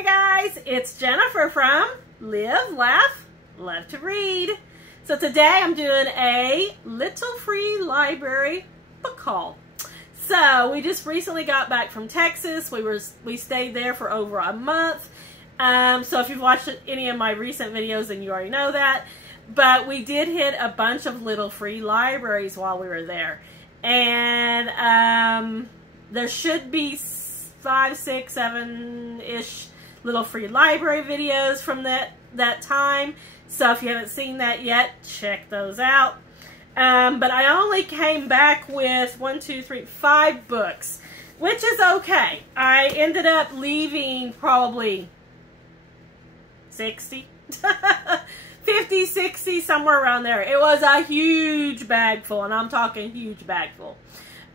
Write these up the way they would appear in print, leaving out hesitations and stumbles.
Hey guys, it's Jennifer from Live, Laugh, Love to Read. So today I'm doing a little free library book haul. So we just recently got back from Texas. We stayed there for over a month. So if you've watched any of my recent videos, then you already know that. But we did hit a bunch of little free libraries while we were there. And there should be 5, 6, 7-ish little free library videos from that time. So if you haven't seen that yet, check those out. But I only came back with 5 books, which is okay. I ended up leaving probably 60, 50, 60, somewhere around there. It was a huge bag full, and I'm talking huge bag full.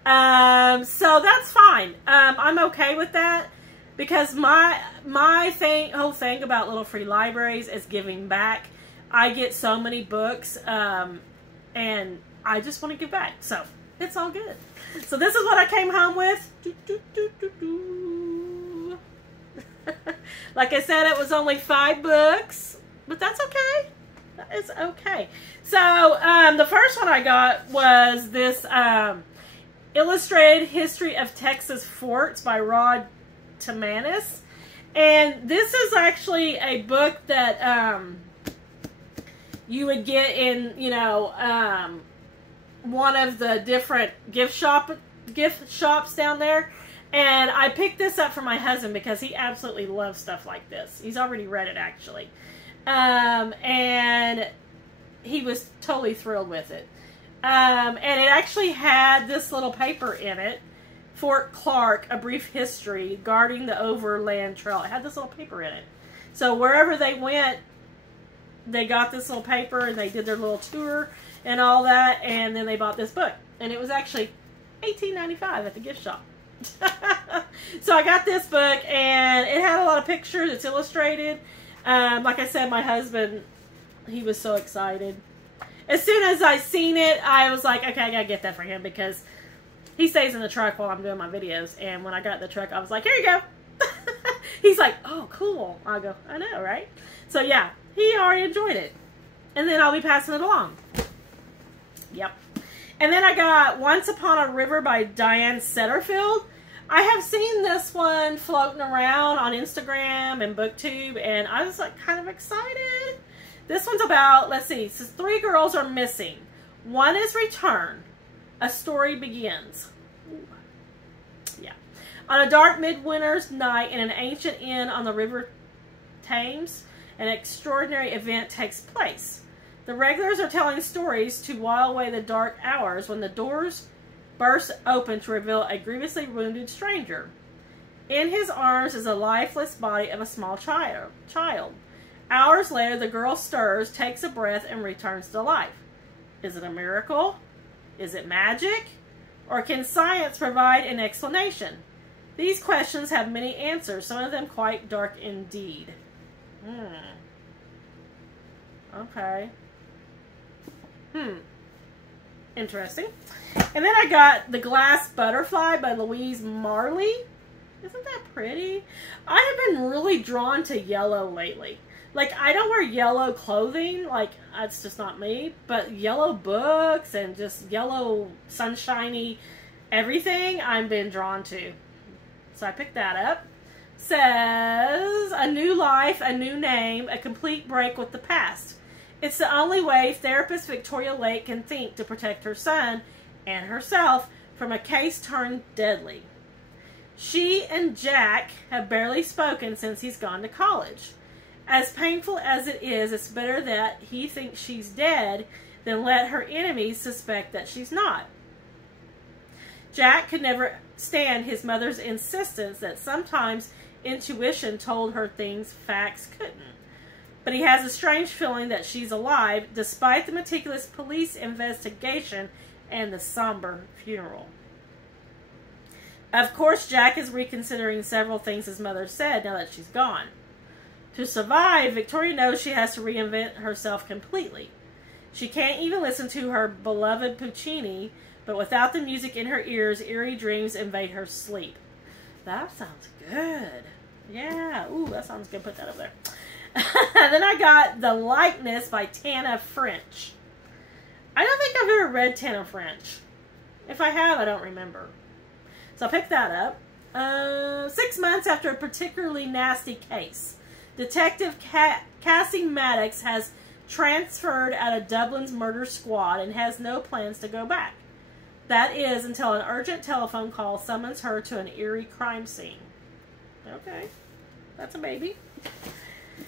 So that's fine. I'm okay with that because my whole thing about little free libraries is giving back. I get so many books, and I just want to give back. So it's all good. So this is what I came home with. Like I said, it was only 5 books, but that's okay. That is okay. So the first one I got was this Illustrated History of Texas Forts by Rod Tamanis. And this is actually a book that you would get in, one of the different gift shops down there. And I picked this up for my husband because he absolutely loves stuff like this. He's already read it, actually. And he was totally thrilled with it. And it actually had this little paper in it. Fort Clark, A Brief History, Guarding the Overland Trail. It had this little paper in it. So wherever they went, they got this little paper and they did their little tour and all that. And then they bought this book. And it was actually $18.95 at the gift shop. So I got this book and it had a lot of pictures. It's illustrated. Like I said, my husband, he was so excited. As soon as I seen it, I was like, okay, I gotta get that for him because he stays in the truck while I'm doing my videos. And when I got in the truck, I was like, here you go. He's like, oh, cool. I go, I know, right? So yeah, he already enjoyed it. And then I'll be passing it along. Yep. And then I got Once Upon a River by Diane Setterfield. I have seen this one floating around on Instagram and BookTube, and I was like kind of excited. This one's about, let's see, it says 3 girls are missing. One is returned. A story begins. Ooh. Yeah. On a dark midwinter's night in an ancient inn on the River Thames, an extraordinary event takes place. The regulars are telling stories to while away the dark hours when the doors burst open to reveal a grievously wounded stranger. In his arms is the lifeless body of a small child. Hours later, the girl stirs, takes a breath, and returns to life. Is it a miracle? Is it magic? Or can science provide an explanation? These questions have many answers, some of them quite dark indeed. Okay. Interesting. And then I got The Glass Butterfly by Louise Marley. Isn't that pretty? I have been really drawn to yellow lately. Like, I don't wear yellow clothing. Like, that's just not me. But yellow books and just yellow sunshiny everything I've been drawn to. So I picked that up. Says, a new life, a new name, a complete break with the past. It's the only way therapist Victoria Lake can think to protect her son and herself from a case turned deadly. She and Jack have barely spoken since he's gone to college. As painful as it is, it's better that he thinks she's dead than let her enemies suspect that she's not. Jack could never stand his mother's insistence that sometimes intuition told her things facts couldn't. But he has a strange feeling that she's alive, despite the meticulous police investigation and the somber funeral. Of course, Jack is reconsidering several things his mother said now that she's gone. To survive, Victoria knows she has to reinvent herself completely. She can't even listen to her beloved Puccini, but without the music in her ears, eerie dreams invade her sleep. That sounds good. Yeah. Ooh, that sounds good. Put that over there. Then I got The Likeness by Tana French. I don't think I've ever read Tana French. If I have, I don't remember. So I picked that up. 6 months after a particularly nasty case, Detective Cassie Maddox has transferred out of Dublin's murder squad and has no plans to go back. That is until an urgent telephone call summons her to an eerie crime scene. Okay. That's a maybe.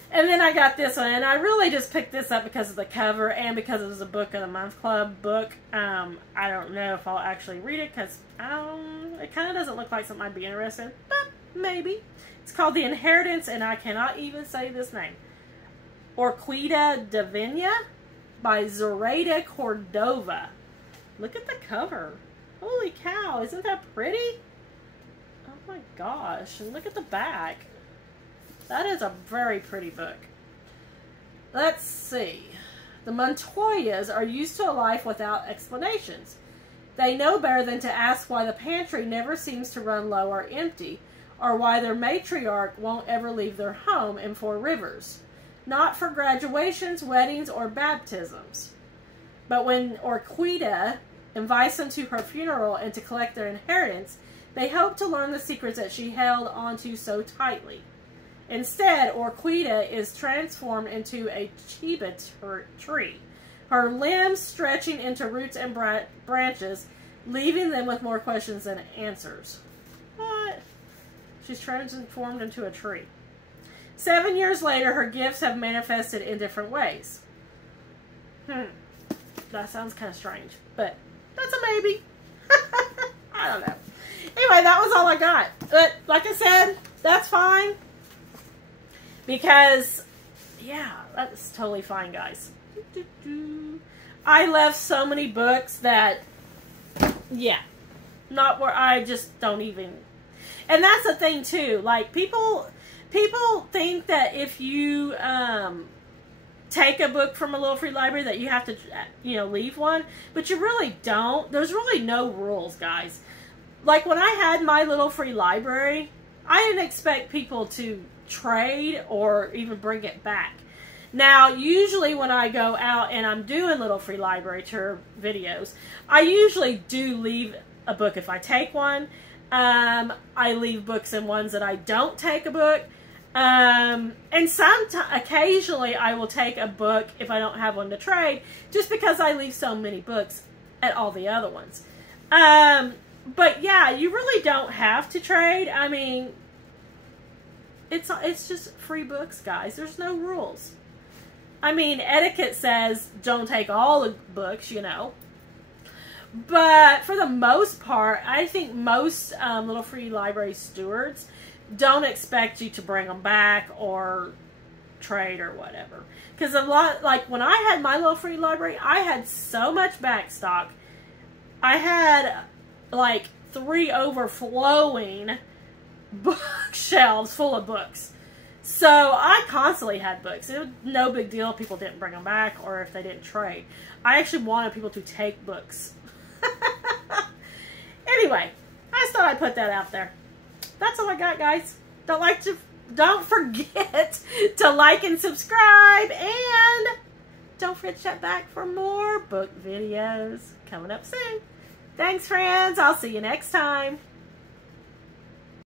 And then I got this one, and I really just picked this up because of the cover and because it was a Book of the Month Club book. I don't know if I'll actually read it because it kind of doesn't look like something I'd be interested in, but maybe. It's called The Inheritance, and I cannot even say this name. Orquídea Divina by Zoraida Cordova. Look at the cover. Holy cow, isn't that pretty? Oh my gosh, and look at the back. That is a very pretty book. Let's see. The Montoyas are used to a life without explanations. They know better than to ask why the pantry never seems to run low or empty, or why their matriarch won't ever leave their home in Four Rivers. Not for graduations, weddings, or baptisms. But when Orquídea invites them to her funeral and to collect their inheritance, they hope to learn the secrets that she held onto so tightly. Instead, Orquídea is transformed into a chiba tree, her limbs stretching into roots and branches, leaving them with more questions than answers. What? She's transformed into a tree. 7 years later, her gifts have manifested in different ways. That sounds kind of strange, but that's a maybe. I don't know. Anyway, that was all I got. But, like I said, that's fine. Because, yeah, that's totally fine, guys. I left so many books that, yeah, not where I just don't even. And that's the thing, too. Like, people think that if you take a book from a Little Free Library that you have to, leave one. But you really don't. There's really no rules, guys. Like, when I had my Little Free Library, I didn't expect people to trade or even bring it back. Now, usually when I go out and I'm doing Little Free Library tour videos, I usually do leave a book if I take one. I leave books in ones that I don't take a book. And occasionally I will take a book if I don't have one to trade, just because I leave so many books at all the other ones. But yeah, you really don't have to trade. I mean, it's just free books, guys. There's no rules. I mean, etiquette says don't take all the books, But for the most part, I think most Little Free Library stewards don't expect you to bring them back or trade or whatever. Because a lot, like when I had my Little Free Library, I had so much back stock. I had like 3 overflowing bookshelves full of books. So I constantly had books. It was no big deal if people didn't bring them back or if they didn't trade. I actually wanted people to take books. Anyway, I just thought I'd put that out there. That's all I got, guys. Don't forget to like and subscribe, and don't forget to check back for more book videos coming up soon. Thanks, friends. I'll see you next time.